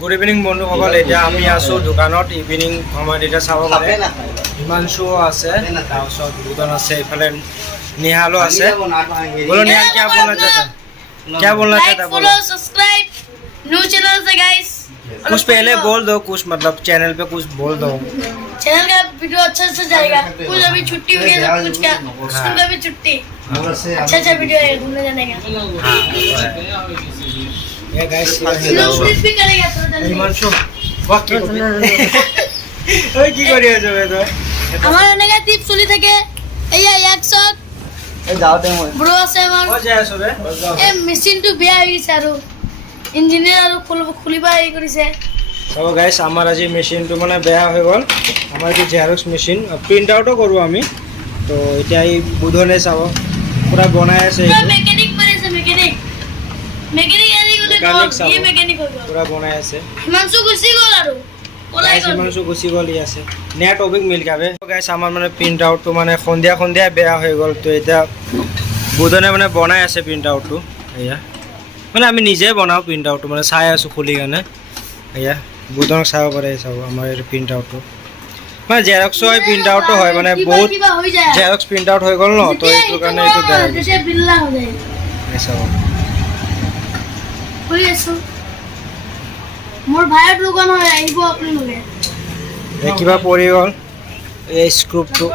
Good evening বন্ধুসকল, এতিয়া আমি আছোঁ দোকানত। ইভিনিং সময়ত এতিয়া চাব পাৰে হিমাংশু আছে, তাৰপিছত দুজন আছে, এইফালে নিহালো আছে। बोलो निहाल, क्या बोलना चाहता है बोलो। सब्सक्राइब न्यू चैनल से गाइस। कुछ पहले बोल दो, कुछ मतलब चैनल पे कुछ बोल दो। चैनल का वीडियो अच्छा से जाएगा। कुछ अभी छुट्टी हुई है, सब कुछ का स्कूल का भी छुट्टी। अच्छा वीडियो है घूमने जाने का। ये गाइस क्लिप भी करेगा थोड़ा जल्दी। हिमांशु वाह কি ওই কি কৰি আছো বে তই? আমার এনেকা টিপ চলি থাকে। এইয়া 100 এই যাওতে মই ব্রো আছে আমার। ও যাই আছো বে। এই মেশিনটো বেয়া হৈ গৈছে আৰু ইঞ্জিনিয়াৰ আৰু খুলিবা এই কৰিছে। সো গাইস আমাৰ আজি মেশিনটো মানে বেয়া হৈ গ'ল। আমাৰ যে জেৰক্স মেশিন প্ৰিন্ট আউটও কৰো আমি। তো এতিয়া এই বুধনে চাব পুৰা বনাই আছে পুৰা এইটো। মেকানিক মাৰিছে, মেকানিক এৰি গলে এই মেকানিক হৈ গ'ল। পুৰা বনাই আছে। হিমাংশু গুচি গ'ল আৰু ওলাই গ'ল। হিমাংশু গুচি গ'ল ই আছে নেট টপিক মিল গাবে। গাইস আমাৰ মানে প্ৰিন্ট আউটটো মানে সন্ধিয়া বেয়া হৈ গ'ল। তো এতিয়া বুধনে মানে বনাই আছে প্ৰিন্ট আউটটো। এয়া মানে আমি নিজে বনাওঁ প্ৰিন্ট আউটটো, মানে চাই আছোঁ খুলি কাৰণে। এয়া বুধনক চাব পাৰে, চাব আমাৰ এইটো প্ৰিন্ট আউটটো মানে জেৰক্স হয়, প্ৰিন্ট আউটটো হয়, মানে বহুত কিবা হৈ যায়। জেৰক্স প্ৰিন্ট আউট হৈ গ'ল ন, তো এইটো কাৰণে এইটো বেয়া হৈ গৈছে। যেতিয়া বিল্লা হৈ যায়। এই চাব কৰি আছো। মোৰ ভাইৰ দোকান হয়, আহিব আপোনালোকে। এই কিবা পৰি গ'ল এই স্ক্ৰুপটো।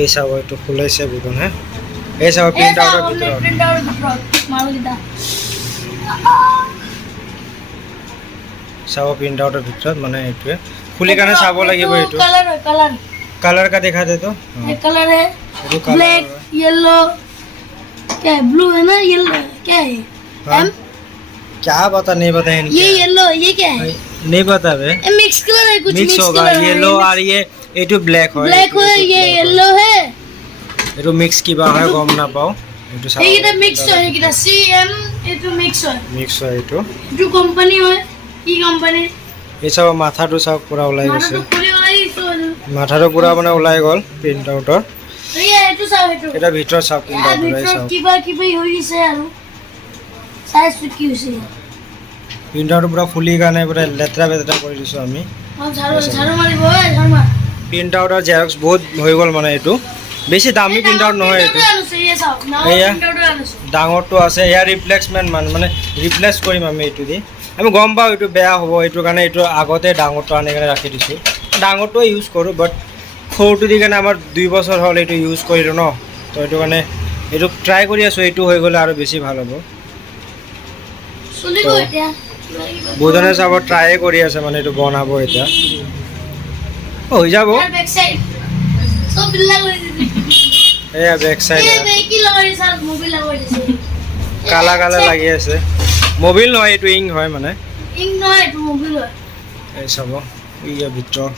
এই চাব এইটো খোলাইছে বুধনে। এই চাব প্ৰিন্ট আউটৰ ভিতৰত। প্ৰিন্ট আউটৰ ভিতৰত মালকেইটা চাব প্ৰিন্ট আউটৰ ভিতৰত মানে এইটোৱে খুলি কাৰণে চাব লাগিব। এইটো कलर है, कलर कलर का दिखा दे तो। ये कलर है ये कलर ब्लैक है। येलो, क्या है ब्लू है ना, येलो क्या है हाँ। एम क्या बता, नहीं बता इनके। ये येलो, ये क्या है नहीं बता बे। ये मिक्स कलर है, कुछ मिक्स होगा कलर है, येलो और ये এইটো ব্ল্যাক হয়। ब्लैक है, ये येलो है, এইটো মিক্স কিবা হয় গম না পাও। এইটো চাও ये किधर मिक्स है, ये किधर सी एम, ये तो मिक्स है, মিক্স হয় এইটো। जो कंपनी है की कंपनी এই চাও মাথাটো চাও পুৰা ওলাই मारा গৈছে। तो पूरी वाला ही तो মাথাটো পুৰা মানে ওলাই গ'ল প্ৰিন্ট আউটৰ। ये तो सब है तो এটা ভিতৰত চাও প্ৰিন্ট यार আউট ওলাই ভিতৰত চাও। কিবা হৈ গৈছে আৰু সাইজ কি হৈছে। প্ৰিন্ট আউট পুৰা খুলি কাৰণে পুৰা লেতেৰা কৰি দিছো আমি। ঝাড়ু মাৰিব, ঝাড়ু মাৰ। প্ৰিন্ট আউটৰ জেৰক্স বহুত হৈ গ'ল মানে এইটো বেছি দামী প্ৰিন্ট আউট নহয় এইটো। এয়া ডাঙৰটো আছে, ইয়াৰ ৰিপ্লেচমেণ্ট মানে ৰিপ্লেচ কৰিম আমি এইটো দি। আমি গম পাওঁ এইটো বেয়া হ'ব, এইটো কাৰণে এইটো আগতে ডাঙৰটো আনি কেনে ৰাখি দিছোঁ। ডাঙৰটোৱে ইউজ কৰোঁ, বাট সৰুটো দি কেনে আমাৰ 2 বছৰ হ'ল এইটো ইউজ কৰিলোঁ ন, তো এইটো কাৰণে এইটো ট্ৰাই কৰি আছোঁ। এইটো হৈ গ'লে আৰু বেছি ভাল হ'ব। বুধনে চাব ট্ৰাই কৰি আছে, মানে এইটো বনাব এতিয়া হৈ যাব। এয়া বেক চাইড কালা লাগি আছে। মবিল নহয় এইটো, ইং হয় মানে। এই চাব ইয়াৰ ভিতৰত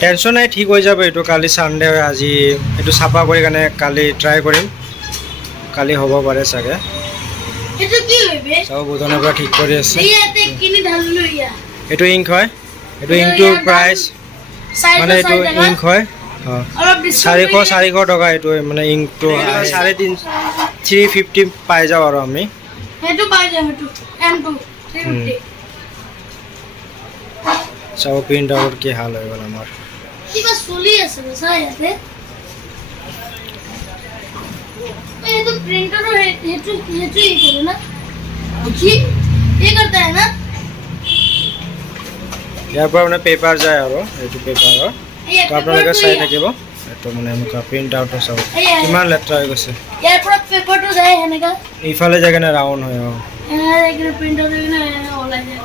টেনশ্যন নাই, ঠিক হৈ যাব এইটো। কালি ছানডে হয়, আজি এইটো চাফা কৰি কাৰণে কালি ট্ৰাই কৰিম। কালি হ'ব পাৰে চাগে। চাব বুধনৰ পৰা ঠিক কৰি আছে। এইটো ইংক হয়, এইটো ইংকটোৰ প্ৰাইচ মানে এইটো ইংক হয় 400 টকা। এইটো মানে ইংকটো 350 পাই যাওঁ আৰু আমি। চাব প্ৰিণ্ট আউট কি হাল হৈ গ'ল আমাৰ। কিবা চলি আছে বসা ইয়াতে ये तो प्रिंटर और हेतु ही करो ना जी, ये करता है ना। ইয়াৰ পৰা মানে পেপাৰ যায় আৰু এইটো পেপাৰৰ। তো আপোনালোকে চাই থাকিব। এইটো মানে এনেকুৱা প্ৰিণ্ট আউটৰ চাব কিমান লেতেৰা হৈ গৈছে। ইয়াৰ পৰা পেপাৰটো যায় হেনেকা ইফালে যায় কেনে ৰাউণ্ড হয়। এনে প্ৰিন্টাৰ হৈ কিনে ওলাই যায়।